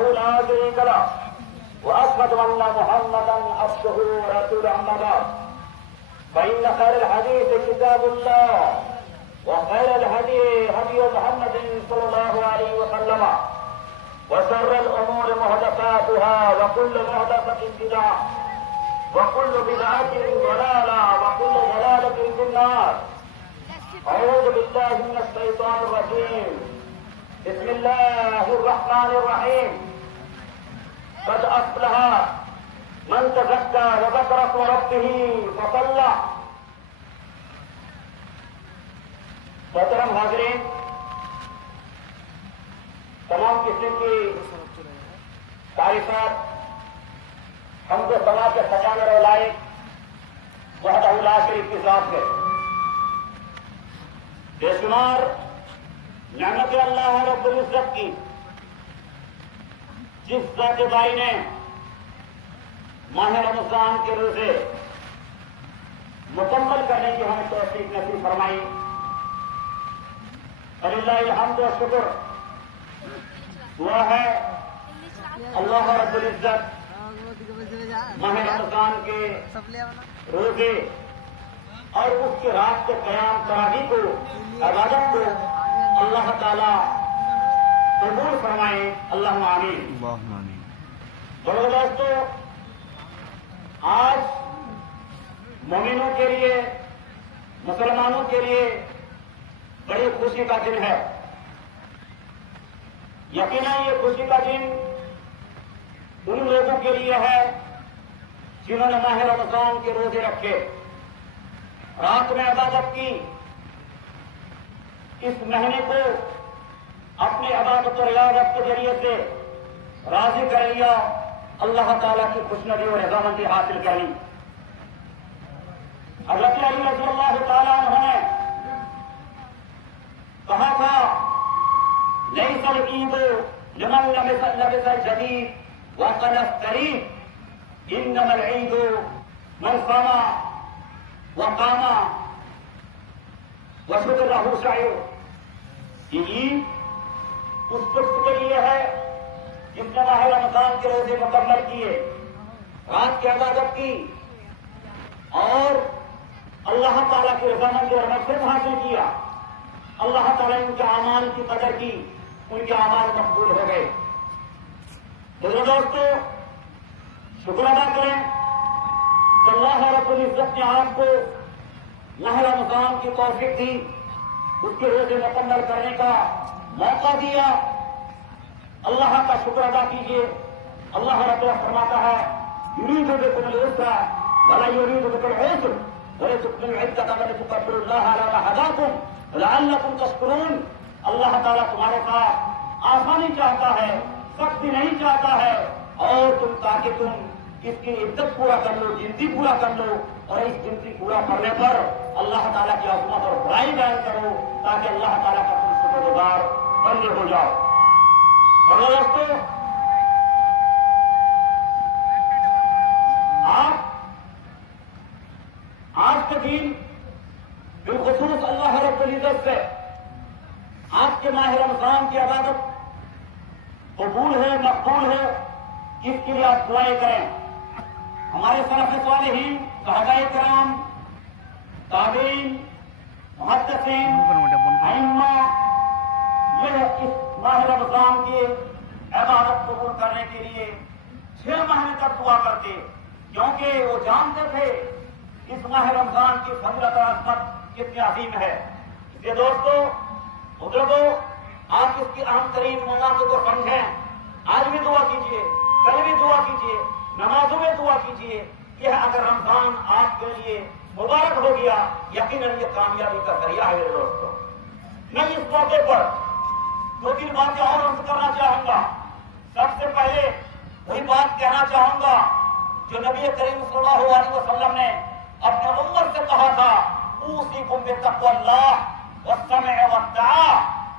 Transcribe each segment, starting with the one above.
وحده لا شريك له وأشهد أن محمدا عبده ورسوله أما بعد فإن خير الحديث كتاب الله وخير الهدي هدي محمد صلى الله عليه وسلم وشر الأمور محدثاتها وكل محدثة بدعة وكل بدعة ضلالة وكل ضلالة في النار. أعوذ بالله من الشيطان الرجيم. بسم الله الرحمن الرحيم. قد أفلح من تزكى وذكر اسم ربه فصلى. محترم حاضرین، تمام قسم کی تعریفات ہم کو سنا کے سجانے اور لائق وحدہ لا شریک کی ذات ہے. بے شمار نعمت اللہ رب العزت کی جس ذات باری نے ماہ رمضان کے روزے مکمل کرنے کی ہمیں توفیق نصیب فرمائی. فللہ الحمد و شکر. دعا ہے اللہ رب العزت ماہ رمضان کے روزے اور اس کے رات کے قیام تراویح کو عبادت کو اللہ تعالی قبول فرمائے. اللہم آمین. بڑے دوستو، آج مومنوں کے لیے، مسلمانوں کے لیے بڑی خوشی کا دن ہے. یقیناً یہ خوشی کا دن ان لوگوں کے لیے ہے جنہوں نے ماہ رمضان کے روزے رکھے، رات میں عبادت کی، اس مہینے کو اپنی عبادت اور ریاضت کے ذریعے سے راضی کر لیا، اللہ تعالیٰ کی خوشنودی اور رضامندی حاصل کر لی. حضرت علی رضی اللہ تعالیٰ عنہ نے کہا تھا لیس العید لمن لبس الجدید وقل الثریح انما العید من صام وقام وشکر له سعیہ. یہ عید اس شخص کے لیے ہے جس نے ماہ رمضان کے روزے مکمل کیے، رات کی عبادت کی اور اللہ تعالیٰ کی رضامندی اور مغفرت حاصل کیا. اللہ تعالیٰ نے ان کے اعمال کی قدر کی، ان کے اعمال مقبول ہو گئے. دوستو، شکر ادا کریں کہ اللہ رب العزت نے آپ کو ماہ رمضان کی توفیق دی، اس کے روزے مکمل کرنے کا موقع دیا. اللہ کا شکر ادا کیجیے. اللہ رب العزت فرماتا ہے یرید بکم العسر ولا یرید بکم العسر ولتکملوا العدة ولتکبروا اللہ علی ما ھداکم لعلکم تشکرون. اللہ تعالیٰ تمہارے ساتھ آسانی چاہتا ہے، سختی نہیں چاہتا ہے، اور تاکہ تم اس کی عدت پورا کر لو، گنتی پورا کر لو، اور اس گنتی پورا کرنے پر اللہ تعالیٰ کی عظمت اور بڑائی بیان کرو تاکہ اللہ تعالیٰ کا تم شکر گزار بندے ہو جاؤ. اور دوستو، آج کے دن بالخصوص اللہ رب العزت سے آج کے ماہ رمضان کی عبادت قبول ہے، مقبول ہے، اس کے لیے آپ دعائیں کریں. ہمارے سلف صالحین، صحابہ کرام، تابعین، محدثین، ائمہ، یہ اس ماہ رمضان کی عبادت قبول کرنے کے لیے 6 مہینے تک دعا کرتے، کیونکہ وہ جانتے تھے اس ماہ رمضان کی فضیلت اور عظمت کتنی عظیم ہے. اس لیے دوستو، بزرگوں، آپ اس کی اہم ترین مواقع کو سمجھیں. آج بھی دعا کیجیے، کل بھی دعا کیجیے، نمازوں میں دعا کیجیے. یہ اگر رمضان آپ کے لیے مبارک ہو گیا، یقیناً یہ کامیابی کا ذریعہ ہے. میرے دوستو، میں اس موقع پر 2-3 باتیں اور عرض کرنا چاہوں گا. سب سے پہلے وہی بات کہنا چاہوں گا جو نبی کریم صلی اللہ علیہ وسلم نے اپنے امت سے کہا تھا، اوصیکم بتقوی اللہ والسمع والطاعہ.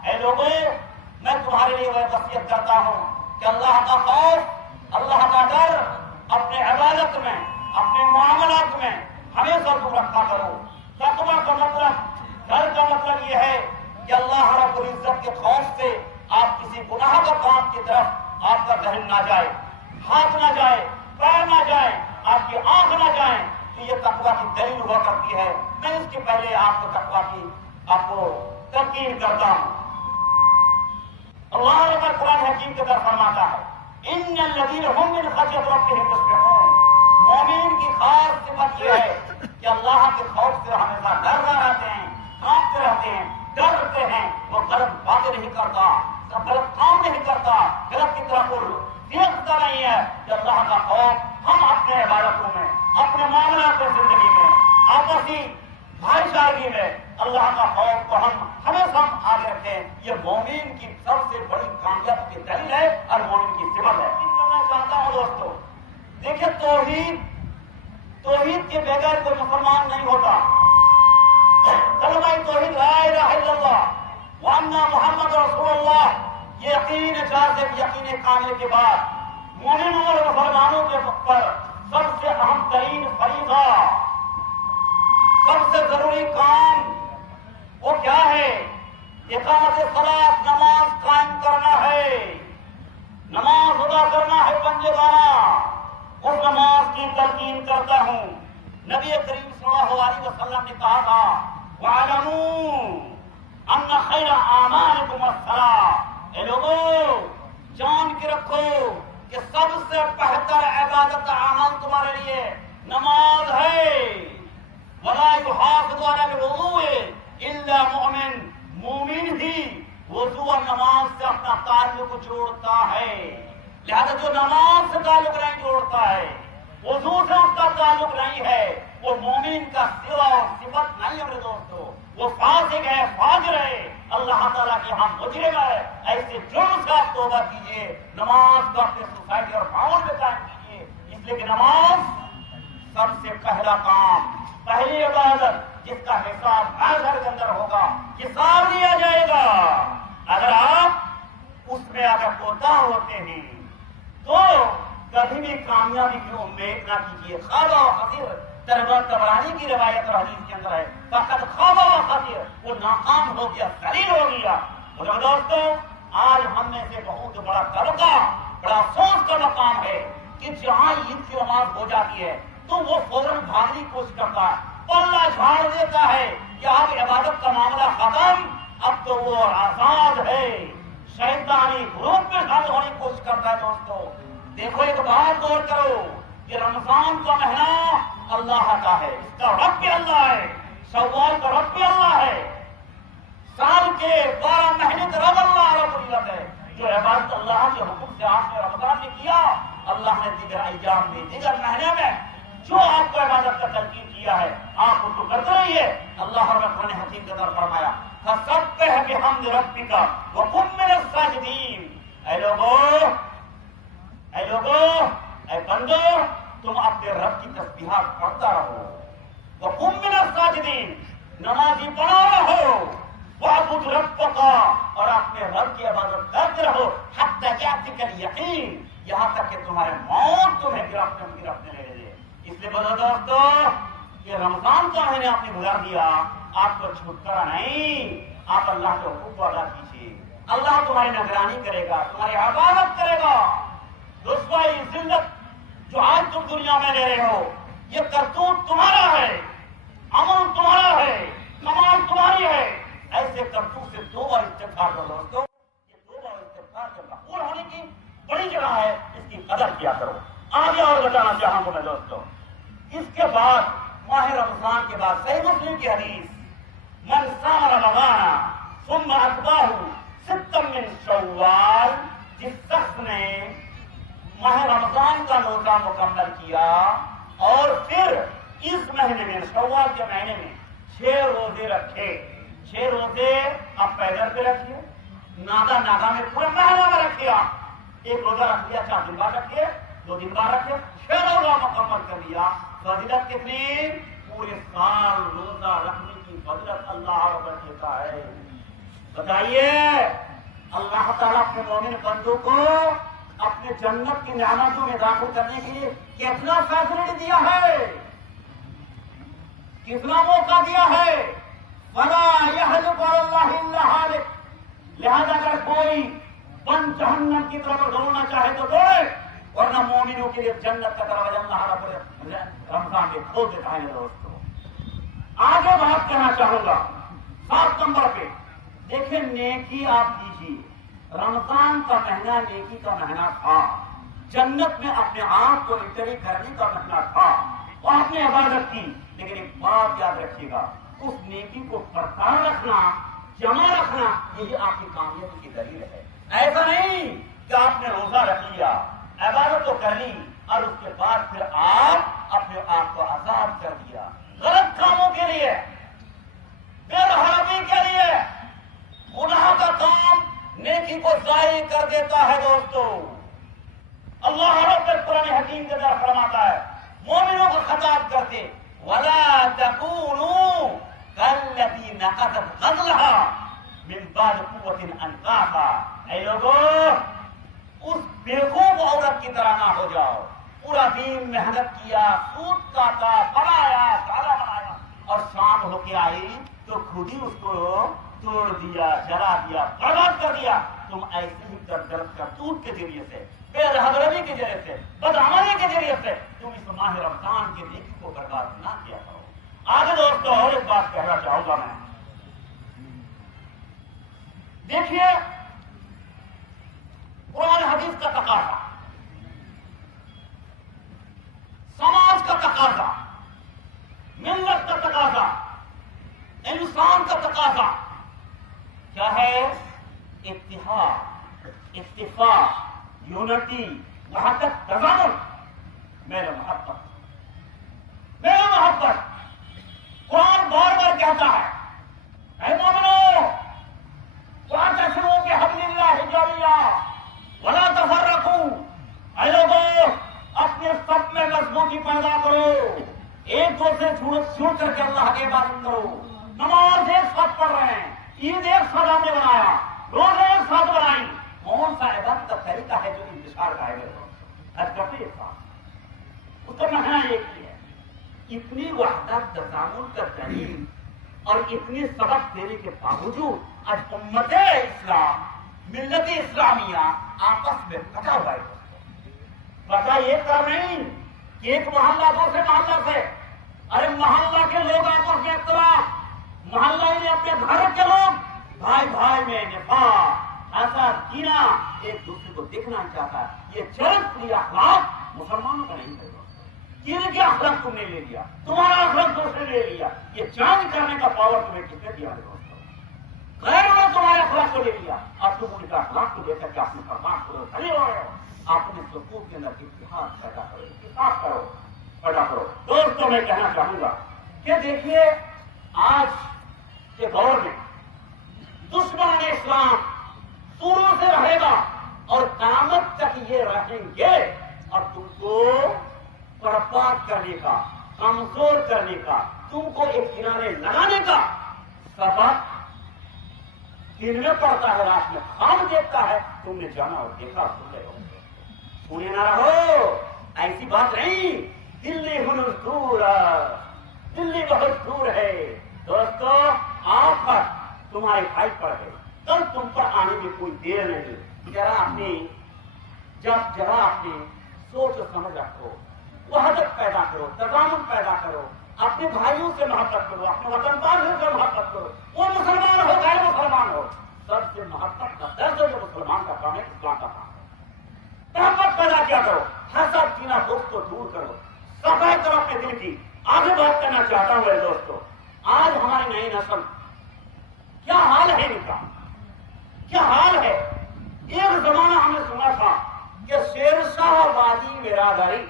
اے لوگوں، میں تمہارے لیے وہ وصیت کرتا ہوں کہ اللہ کا خوف، اللہ کا ڈر اپنے عبادت میں، اپنے معاملات میں ہمیشہ دور رکھا کرو. تقویٰ کا مطلب، ڈر کا مطلب یہ ہے کہ اللہ رب العزت کے خوف سے آپ کسی گناہ کا کام کی طرف آپ کا ذہن نہ جائے، ہاتھ نہ جائے، پیر نہ جائے، آپ کی آنکھ نہ جائے، تو یہ تقویٰ کی دلیل ہوا کرتی ہے۔ میں اس کے پہلے آپ کو تقویٰ کی آپ کو تلقین کرتا ہوں۔ اللہ رب قرآن حکیم کے در فرماتا ہے ان الذین هم من خشیۃ ربهم مشفقون، مومن کی خاص صفت یہ ہے کہ اللہ کے خوف سے ہمیشہ ڈرتے رہتے ہیں، کانپتے رہتے ہیں، ڈرتے ہیں، وہ غلط باتیں نہیں کرتا، غلط کام نہیں کرتا، غلط کی طرف دیکھتا نہیں ہے کہ اللہ کا خوف ہم اپنے عبادتوں میں، اپنے معاملات میں، زندگی میں، آپسی بھائی چارگی میں اللہ کا خوف کو ہم ہمیشہ آگے رکھیں۔ یہ مومن کی سب سے بڑی کامیابی کی دلیل ہے اور مومن کی صفت ہے۔ کرنا چاہتا ہوں دوستو، دیکھیں توحید کے بغیر کوئی مسلمان نہیں ہوتا۔ کلمہ توحید لا الہ الا اللہ وان محمد رسول اللہ، یہ یقین جازم، یقین کامل کے بعد مومنوں اور مسلمانوں کے پر سب سے اہم ترین فریضہ، سب سے ضروری کام وہ کیا ہے؟ اقامت صلاۃ، نماز قائم کرنا ہے، نماز ادا کرنا ہے بندگانہ۔ اس نماز کی تلقین کرتا ہوں۔ نبی کریم صلی اللہ علیہ وسلم نے کہا تھا وَاعْلَمُوا أَنَّ خَيْرَ أَعْمَالِكُمُ الصَّلَاةُ، اے لوگو جان کے رکھو کہ سب سے بہتر عبادت عمل تمہارے لیے نماز ہے۔ وَلَا يُحَافِظُ عَلَى الْوُضُوءِ إِلَّا مُؤْمِنٌ، مومن ہی وضو اور نماز سے اپنا تعلق جوڑتا ہے۔ لہذا جو نماز سے تعلق نہیں جوڑتا ہے، وضو سے اس کا تعلق نہیں ہے، وہ مومن کا سوا اور صفت نہیں ہے۔ میرے دوستو، وہ فاسق ہے، فاجر ہے، اللہ تعالیٰ کے ہم مجرم ہے۔ ایسے جرم سے آپ توبہ کیجیے، نماز کو اپنے سوسائٹی اور ماحول میں قائم کیجیے، اس لیے کہ نماز سب سے پہلا کام، پہلی عبادت جس کا حساب محشر کے اندر ہوگا، حساب لیا جائے گا۔ اگر آپ اس میں اگر کوتا ہوتے ہیں تو کبھی بھی کامیابی کی امید نہ کیجیے۔ خواب و خطیر تربت تبرانی کی روایت اور حدیث کے اندر ہے فقط خواب و خطیر، وہ ناکام ہو گیا، ذلیل ہو گیا۔ میرے دوستو، آج ہم میں سے بہت بڑا طبقہ، بڑا افسوس کا مقام ہے کہ جہاں عید کی نماز ہو جاتی ہے تو وہ فوراً بھاگنے کی کوشش کرتا ہے، پلہ جھاڑ دیتا ہے کہ اب عبادت کا معاملہ ختم، اب تو وہ آزاد ہے، شیطانی گروپ میں شامل ہونے کی کوشش کرتا ہے۔ دوستو دیکھو، ایک بات غور کرو، یہ رمضان کا مہینہ اللہ کا ہے، اس کا رب بھی اللہ ہے، شوال کا رب بھی اللہ ہے، سال کے 12 مہینے کا رب اللہ رب العزت ہے۔ جو عبادت اللہ کے حکم سے آپ نے رمضان میں کیا، اللہ نے دیگر ایام میں، دیگر مہینے میں جو آپ کو عبادت کا تلقین کیا ہے، آپ اس کو کرتے رہیے۔ اللہ رب العزت نے حکیم کے اندر فرمایا فسبح بحمد ربک وکن من الساجدین، اے لوگو، اے بندو، تم اپنے رب کی تسبیحات پڑھتا رہو، وکن من الساجدین، نمازی بنا رہو، وَاعْبُدْ رَبَّكَ، اور اپنے رب کی عبادت کرتے رہو، حَتَّى يَأْتِيَكَ الْيَقِينُ، یہاں تک کہ تمہارے موت تمہیں گرفت میں لے لے۔ اس لیے بڑا دوستو، یہ رمضان کا مہینے آپ نے گزار دیا، آپ کو چھٹکارا نہیں، آپ اللہ کے حقوق کو ادا کیجیے، اللہ تمہاری نگرانی کرے گا، تمہاری عبادت کرے گا۔ رسوائی، ذلت جو آج تم دنیا میں لے رہے ہو، یہ کرتوت تمہارا ہے، عمل تمہارا ہے، کمال تمہاری ہے۔ ایسے کرتوت سے توبہ استغفار کرو دوستو، یہ توبہ استغفار کے مقبول ہونے کی بڑی جگہ ہے، اس کی قدر کیا کرو۔ آگے اور بتانا چاہوں گا میں دوستو، اس کے بعد ماہ رمضان کے بعد صحیح مسلم کی حدیث من صام رمضان ثم اتبعہ ستا من شوال، جس شخص نے ماہ رمضان کا روزہ مکمل کیا اور پھر اس مہینے میں، شوال کے مہینے میں 6 روزے رکھے، 6 روزے آپ پیدل پہ رکھیے، ناگا میں پورے مہینہ میں رکھیے، آپ ایک روزہ رکھ لیا، 4 دن بعد رکھیے، 2 دن بعد رکھیے، 6 روزہ مکمل کر لیا۔ فضیلت کتنی؟ پورے سال روزہ رکھنے کی فضیلت اللہ رب دیتا ہے۔ بتائیے، اللہ تعالیٰ اپنے مومن بندوں کو اپنے جنت کی نعمتوں میں داخل کرنے کے لیے کتنا فیصلہ دیا ہے، کتنا موقع دیا ہے۔ فَلَا يَحْلِفُ عَلَى اللَّهِ إِلَّا حَالِفٌ، لہذا اگر کوئی بن جہنم کی طرف دوڑنا چاہے تو دوڑے، ورنہ مومنوں کے لیے جنت کا دروازہ اللہ رب رمضان میں کھول دیتا ہے دوستوں۔ آگے بات کہنا چاہوں گا 7 نمبر پہ، دیکھیں نیکی آپ کیجیے، رمضان کا مہینہ نیکی کا مہینہ تھا، جنت میں اپنے آپ کو انٹری کرنے کا مہینہ تھا، اور آپ نے عبادت کی، لیکن ایک بات یاد رکھیے گا، اس نیکی کو برقرار رکھنا، جمع رکھنا، یہی آپ کی کامیابی کی دلیل ہے۔ ایسا نہیں کہ آپ نے روزہ رکھ لیا، عبادت تو کر لی، اور اس کے بعد پھر آپ اپنے آپ کو آزاد کر دیا غلط کاموں کے لیے، بے رحمی کے لیے۔ گناہ کا کام نیکی کو ضائع کر دیتا ہے دوستو۔ اللہ رب قرآن حکیم کے اندر فرماتا ہے، مومنوں کو خطاب کرتے، وَلَا تَكُونُوا كَالَّتِي نَقَضَتْ غَزْلَهَا مِن بَعْدِ قُوَّةٍ أَنْكَاثًا۔ اے لوگوں، اس بیوقوف عورت کی طرح نہ ہو جاؤ، پورا دن محنت کیا، سود کاٹا، بنایا، سارا بنایا، اور شام ہو کے آئی تو خود ہی اس کو توڑ دیا، جلا دیا، برباد کر دیا۔ تم ایسے ہی کرتوت کے ذریعے سے، بے رحمانی کے ذریعے سے، بدعملی کے ذریعے سے تم اس ماہ رمضان کے نیکی کو برباد نہ کیا کرو۔ آگے دوستوں اور ایک بات کہنا چاہوں گا میں، دیکھیے قرآن حدیث کا تقاضا، سماج کا تقاضا، ملت کا تقاضا، انسان کا تقاضا کیا ہے؟ اتحاد، اتفاق، یونٹی، وحدت، تضامن، میرے محبت، میرے محبت۔ قرآن بار بار کہتا ہے، اے مومنو، واعتصموا بحبل اللہ جميعا ولا تفرقوا۔ اے لوگوں، اپنے سب میں مضبوطی پیدا کرو، ایک دوسرے چھوڑ کر کے اللہ کی عبادت کرو۔ نماز ایک ساتھ پڑھ رہے ہیں، عید ایک ساتھ ہم نے بنایا، روزے ایک ساتھ بنائی، کون سا عبادت کا طریقہ ہے جو انتشار کا ہے؟ ایک ساتھ اس کا مہینہ ایک ہی ہے۔ اتنی وحدت، تضامن کا دلیل اور اتنی سبق دینے کے باوجود آج امت اسلام، ملت اسلامیہ آپس میں کٹا ہوا ہے۔ پتا یہ کر نہیں کہ ایک محلہ دوسرے محلہ سے، ارے محلہ کے لوگ آپس میں اختلاف، محلہ نے اپنے گھر کے لوگ، بھائی بھائی میں نفاق، ایسا کینا، ایک دوسرے کو دیکھنا نہیں چاہتا ہے۔ یہ چرس اخلاق مسلمانوں کا نہیں ہے۔ کن کے اخلاق تم نے لے لیا، تمہارا اخلاق دوسرے لے لیا، یہ جانچ کرنے کا پاور تمہیں کس نے دیا ہے دوستوں؟ غیروں نے تمہارے اخلاق کو لے لیا، اب تم ان کا اخلاق کو لے کر کے اپنے فرمان کرو، کھڑے ہو رہے ہو، اپنے سکون کے اندر اتحاد پیدا کرو، اتفاق کرو، پیدا کرو۔ دوستوں میں کہنا چاہوں گا کہ دیکھیے آج کے دور میں دشمن اسلام شروع سے رہے گا اور قیامت تک یہ رہیں گے، اور تم کو برباد کرنے کا، کمزور کرنے کا، تم کو ایک کنارے لگانے کا سبق دن میں پڑتا ہے، رات میں خواب دیکھتا ہے۔ تم نے جانا اور دیکھا، سنے نہ رہو، ایسی بات نہیں۔ دلی بہت دور ہے، دلی بہت دور ہے دوستو، آپ پر تمہارے بھائی پر ہے، کل تم پر آنے میں کوئی دیر نہیں۔ ذرا اپنی سوچ و سمجھ رکھو، وحدت پیدا کرو، تضامن پیدا کرو، اپنے بھائیوں سے محبت کرو، اپنے وطن داروں سے محبت کرو، وہ مسلمان ہو غیر مسلمان ہو، سب سے محبت کا درد جو مسلمان کا کام ہے، اسلام کا کام ہے۔ محبت پیدا کیا کرو، حسد کینہ بغض کو دور کرو، صفائی کرو اپنے دل کی۔ آگے بات کرنا چاہتا ہوں دوستو، آج ہماری نئی نسل کیا حال ہے، ان کا کیا حال ہے؟ ایک زمانہ ہم نے سنا تھا کہ شیر شاہ آبادی برادری،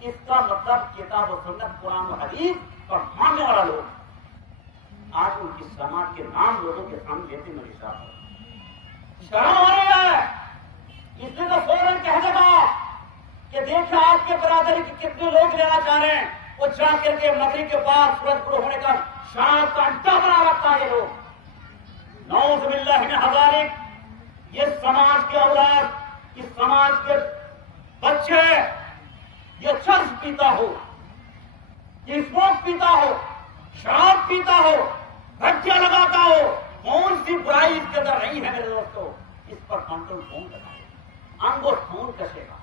اس کا مطلب کتاب و سنت، قرآن و حدیث پر ماننے والا لوگ، آج ان کی سماج کے نام لوگوں کے سامنے لیتے میری شرم ہو رہی ہے۔ اس نے تو فوراً کہہ دیا کہ دیکھیں آپ کے برادری کے کتنے لوگ لینا چاہ رہے ہیں، وہ جا کر کے مغرب کے بعد سورج پور ہونے کا شام کا اڈا بنا رکھتا ہے۔ یہ لوگ نعوذ باللہ من ہزارک، یہ سماج کے اولاد، اس سماج کے بچے، یہ چرس پیتا ہو، یہ اسموک پیتا ہو، شراب پیتا ہو، بھٹیاں لگاتا ہو، کون سی برائی اس کے اندر نہیں ہے میرے دوستو؟ اس پر کنٹرول کون کرائے گا؟ انگوٹ کون کسے گا؟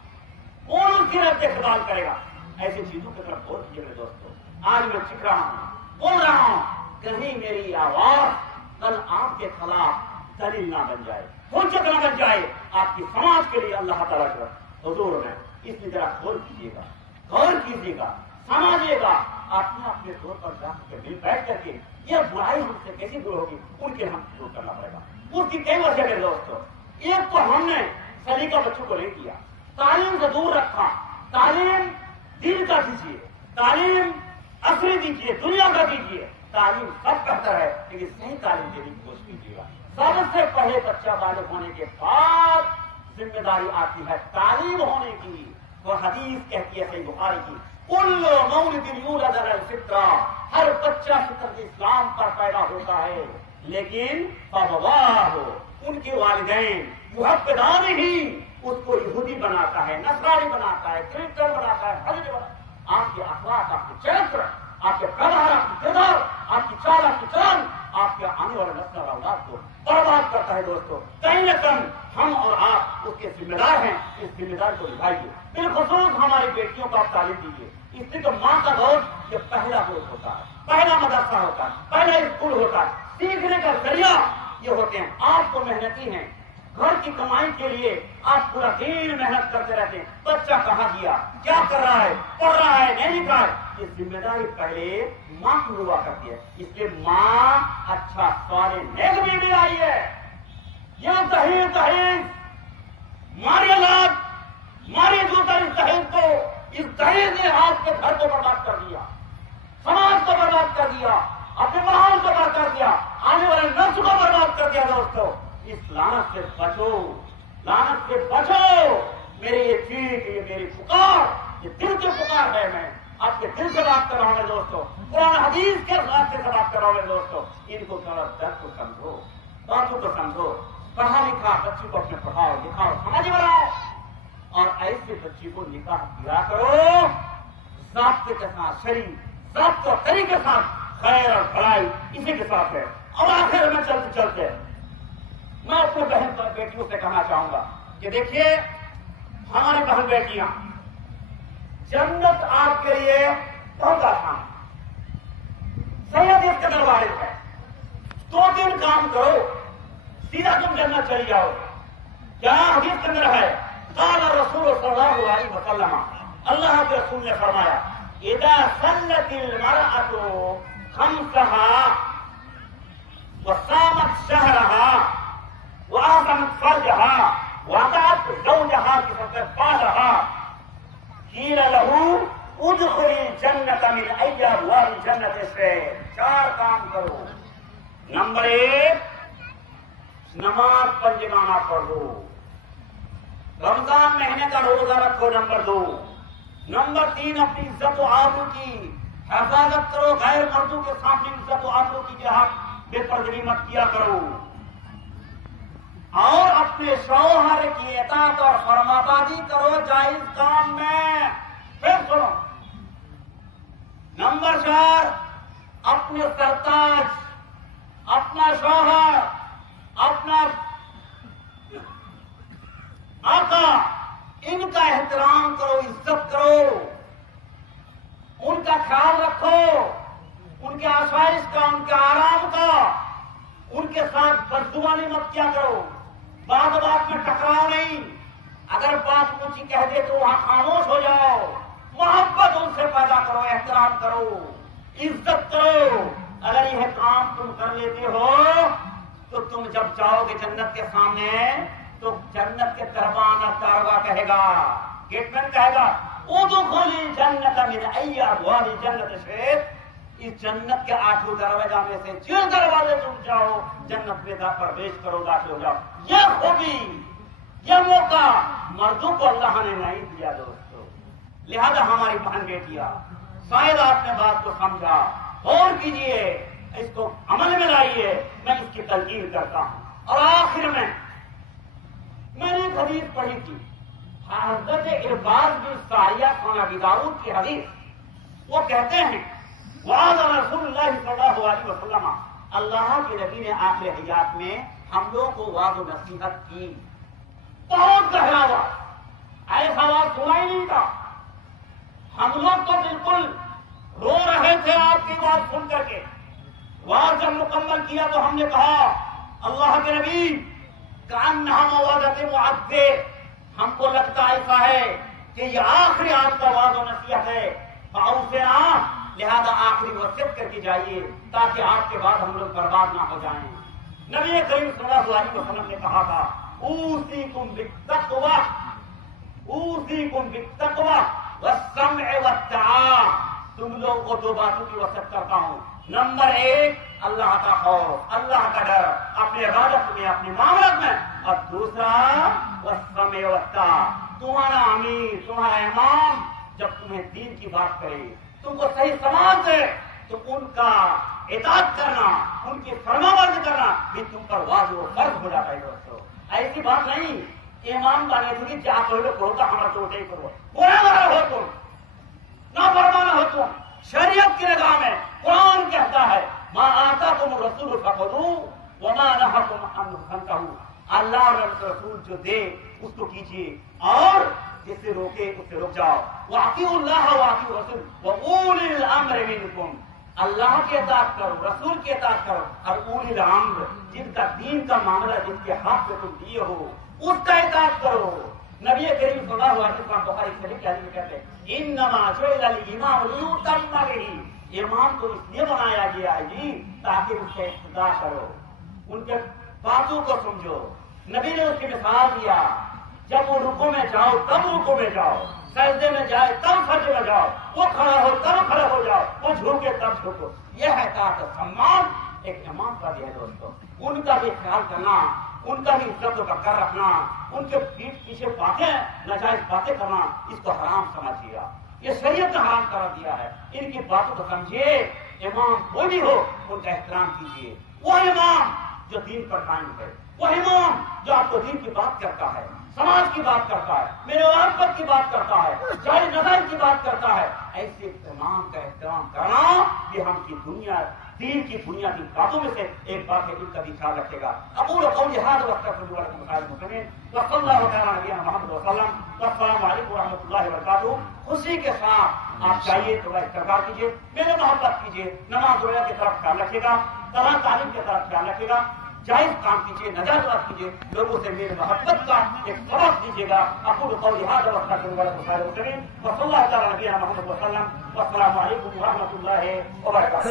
کون اس کی رب دیکھ بھال کرے گا؟ ایسی چیزوں کی طرف غور کیجیے میرے دوستوں. آج میں چکھ رہا ہوں، بول رہا ہوں، کہیں میری آواز کل آپ کے خلاف دلیل نہ بن جائے، حجت نہ بن جائے آپ کی سماج کے لیے. اللہ تعالیٰ کا حضور ہے، اس میں ذرا غور کیجیے گا، غور کیجیے گا، سمجھیے گا. اپنے اپنے طور پر جا کے مل بیٹھ کر کے یہ برائی ہم سے کیسی دور ہوگی ان کے ہم دور کرنا پڑے گا. اس کی کئی وجہ ہے دوستوں. ایک تو ہم نے سلیقہ بچوں کو نہیں کیا، تعلیم سے دور رکھا. تعلیم دین کا دیجیے، تعلیم عصری دیجیے، دنیا کا دیجیے. تعلیم سب بہتر ہے لیکن صحیح تعلیم دینے کی کوشش کیجیے گا. سب سے پہلے بچہ بالغ ہونے کے بعد ذمہ داری آتی ہے تعلیم ہونے کی. وہ حدیث کہتی ہے صحیح بخاری کی، کل مولد یولد علی الفطرہ، ہر بچہ فطرت اسلام پر پیدا ہوتا ہے، لیکن فابواہ، ان کے والدین یحودان ہی اس کو یہودی بناتا ہے، نصرانی بناتا ہے، کرسچن بناتا ہے، حضرت بناتا ہے. آپ کے اخلاق، آپ کے چرچ، آپ کے کردار، آپ کی کردار، آپ کی چال، آپ کی چال آپ کے آنے والے نسل اور اولاد کو برباد کرتا ہے. دوستوں کہیں نہ کہیں ہم اور آپ اس کے ذمہ دار ہیں. اس ذمہ دار کو نبھائیے. بالخصوص ہماری بیٹیوں کو آپ تعلیم دیجیے. اس لیے تو ماں کا دور یہ پہلا دور ہوتا ہے، پہلا مدرسہ ہوتا ہے، پہلا اسکول ہوتا ہے. سیکھنے کا ذریعہ یہ ہوتے ہیں. آپ کو محنتی ہیں، گھر کی کمائی کے لیے آپ پورا دن محنت کرتے رہتے ہیں. بچہ کہاں گیا، کیا کر رہا ہے، پڑھ رہا ہے نہیں لکھ رہا ہے، یہ ذمہ داری پہلے ماں کی ہوا کرتی ہے. اس لیے ماں اچھا صالح نیک بیوی آئی ہے. یہ دہیز ماری اولاد، ماری دوسرا اس دہیز کو، اس دہیز نے آپ کے گھر کو برباد کر دیا، سماج کو برباد کر دیا، اپنے ماحول کو برباد کر دیا، آنے والے نسل کو برباد کر دیا. دوستوں اس لعنت سے بچو، لعنت سے بچو. میری یہ چیخ، یہ میری پکار، یہ دل کی پکار ہے. میں آپ کے دل سے بات کر رہا ہوں میرے دوستوں، قرآن حدیث کے راستے سے بات کر رہا ہوں میرے دوستوں. ان کو تھوڑا درد کو سمجھو، باتوں کو سمجھو. پڑھا لکھا بچی کو اپنے پڑھاؤ لکھاؤ سمجھ بناؤ، اور ایسے بچی کو نکاح دیا کرو ضابطے کے ساتھ، شریف ضابطے اور طریقے کے ساتھ، خیر اور بھلائی اسی کے ساتھ ہے. اور آخر میں چلتے چلتے میں اپنے بہن بیٹیوں سے کہنا چاہوں گا کہ دیکھیے ہماری بہن بیٹیاں، جنت آپ کے لیے بہت آسان ہے. سید اس کے دربار ہے، 2 دن کام کرو سیدھا تم جنت چلی جاؤ. کیا حدیث کے اندر ہے، قال رسول صلی اللہ علیہ وسلم، اللہ کے رسول نے فرمایا، اذا صلت المرأة خمسها وصامت شهرها وأعظمت فرجها وأطاعت زوجها بفضل بعدها قيل له ادخل الجنة من أي أبواب الجنة شئت. 4 کام کرو. نمبر 1 نماز پنجگانہ پڑھو، رمضان مہینے کا روزہ رکھو. نمبر 2 نمبر 3 اپنی عزت و آبرو کی حفاظت کرو، غیر مردوں کے سامنے عزت و آبرو کی جہاد بے پردگی مت کیا کرو، اور اپنے شوہر کی اطاعت اور فرمانبرداری کرو جائز کام میں. پھر سنو، نمبر 4 اپنے سرتاج، اپنا شوہر، اپنا آقا، ان کا احترام کرو، عزت کرو، ان کا خیال رکھو، ان کے آسائش کا، ان کے آرام کا. ان کے ساتھ بدگمانی مت کیا کرو، بات بات میں ٹکراؤ نہیں. اگر بات اونچی کہہ دے تو وہاں خاموش ہو جاؤ. محبت ان سے پیدا کرو، احترام کرو، عزت کرو. اگر یہ کام تم کر لیتے ہو تو تم جب جاؤ گے جنت کے سامنے تو جنت کے دربان داروغہ کہے گا، گیٹ مین کہے گا، ادخل الجنت من ای ابواب الجنت شئت. اس جنت کے 8 دروازے میں سے جس دروازے تم جاؤ جنت میں پرویش کرو، داخل ہو جاؤ. یہ خوبی، یہ موقع مردوں کو اللہ نے نہیں دیا دوستو. لہذا ہماری بہن بیٹیاں، شاید آپ نے بات کو سمجھا، غور کیجئے، اس کو عمل میں لائیے. میں اس کی تلقین کرتا ہوں. اور آخر میں نے ایک حدیث پڑھی تھی، حضرت ارباز بن ساریہ سنن ابی داؤد کی حدیث. وہ کہتے ہیں، وعد رسول اللہ صلی اللہ علیہ وسلم، اللہ کے نبی نے آخر حیات میں ہم لوگوں کو واضح و نصیحت کی، بہت گہرا ہوا، ایسا بات سنا ہی نہیں تھا. ہم لوگ تو بالکل رو رہے تھے آپ کی بات سن کر کے. وعظ جب مکمل کیا تو ہم نے کہا اللہ کے نبی کأنہا موعظۃ مؤذن، ہم کو لگتا ایسا ہے کہ یہ آخری آپ کا وعظ و نصیحت ہے، فاوصنا، لہذا آخری وصیت کر کے جائیے تاکہ آپ کے بعد ہم لوگ برباد نہ ہو جائیں. نبی کریم صلی اللہ علیہ وسلم نے کہا تھا اوصیکم بالتقوی، اوصیکم بالتقوی والسمع والطاعہ. تم لوگوں کو دو باتوں کی وصیت کرتا ہوں. نمبر 1 اللہ کا خوف، اللہ کا ڈر اپنے عبادت میں، اپنی معاملت میں. اور دوسرا والسمع والطاعہ، تمہارا امیر، تمہارا امام جب تمہیں دین کی بات کرے، تم کو صحیح سماعت دے، تو ان کا اطاعت کرنا، ان کی فرمانبرداری کرنا بھی تم پر واجب و فرض ہو جاتا ہے. دوستو ایسی بات نہیں امام کا نہیں تھی کہ آپ لوگ ہوتا ہمارا تو نہیں کرو، برا ہو تم، نہ فرمانا ہو تم. شریعت کی نگاہ میں قرآن کہتا ہے ما آتاکم الرسول فخذوہ وما نہاکم عنہ فانتہوا. اللہ اور رسول جو دے اس کو کیجیے اور جس سے روکے اس سے رک جاؤ. واطیعوا اللہ واطیعوا الرسول واولی الامر منکم. اللہ کی اطاعت کرو، رسول کی اطاعت کرو، اور اولی الامر جن کا دین کا معاملہ جن کے ہاتھ میں تم دیے ہو اس کا اطاعت کرو. نبی کریم صلی اللہ علیہ وسلم بخاری شریف کے حدیث میں کہتے ہیں انما جعل الامام لیؤتم بہ، امام کو اس لیے بنایا گیا ہے جی تاکہ اس سے اقتداء کرو، ان کے باتوں کو سمجھو. نبی نے اس کی مثال دیا جب وہ رکوع میں جاؤ تب رکوع میں جاؤ، سجدے میں جائے تب سجدے میں جاؤ، وہ کھڑا ہو تب کھڑے ہو جاؤ، وہ جھکے تب جھکو. یہ ہے اطاعت و سمان ایک امام کا بھی ہے. دوستو ان کا بھی خیال کرنا، ان کا بھی عزت و برقرار رکھنا، ان کے پیٹ پیچھے باتیں ناجائز باتیں کرنا اس کو حرام سمجھیے. یہ شریعت نے حرام کرا دیا ہے. ان کی باتوں کو سمجھیے. امام کوئی بھی ہو ان کا احترام کیجیے. وہ امام جو دین پر قائم ہے، وہ امام جو آپ کو دین کی بات کرتا ہے، سماج کی بات کرتا ہے، میرے واقعت کی بات کرتا ہے، جائز نظر کی بات کرتا ہے، ایسے امام کا احترام کرنا یہ ہم کی دنیا دین کی بنیادی باتوں میں سے ایک بات ہے. ان کا بھی خیال رکھے گا. اقول قولی ھذا واستغفر اللہ لكم ولسائر المسلمین وصلی اللہ تعالی علی نبینا محمد وسلم. والسلام علیکم ورحمۃ اللہ وبرکاتہ. خوشی کے ساتھ آپ چاہیے تو استغفار کیجیے، میرے محبت کیجیے، نماز روزہ کی طرف خیال رکھے گا، طرح تعلیم کی طرف خیال رکھے گا، جائز کام کیجیے، نجائز بات کیجیے، لوگوں سے میرے محبت کا ایک سبق دیجیے گا. اقول قولی ھذا واستغفر اللہ لكم ولسائر المسلمین وصلی اللہ تعالی علی نبینا محمد وسلم. والسلام علیکم ورحمۃ اللہ وبرکاتہ.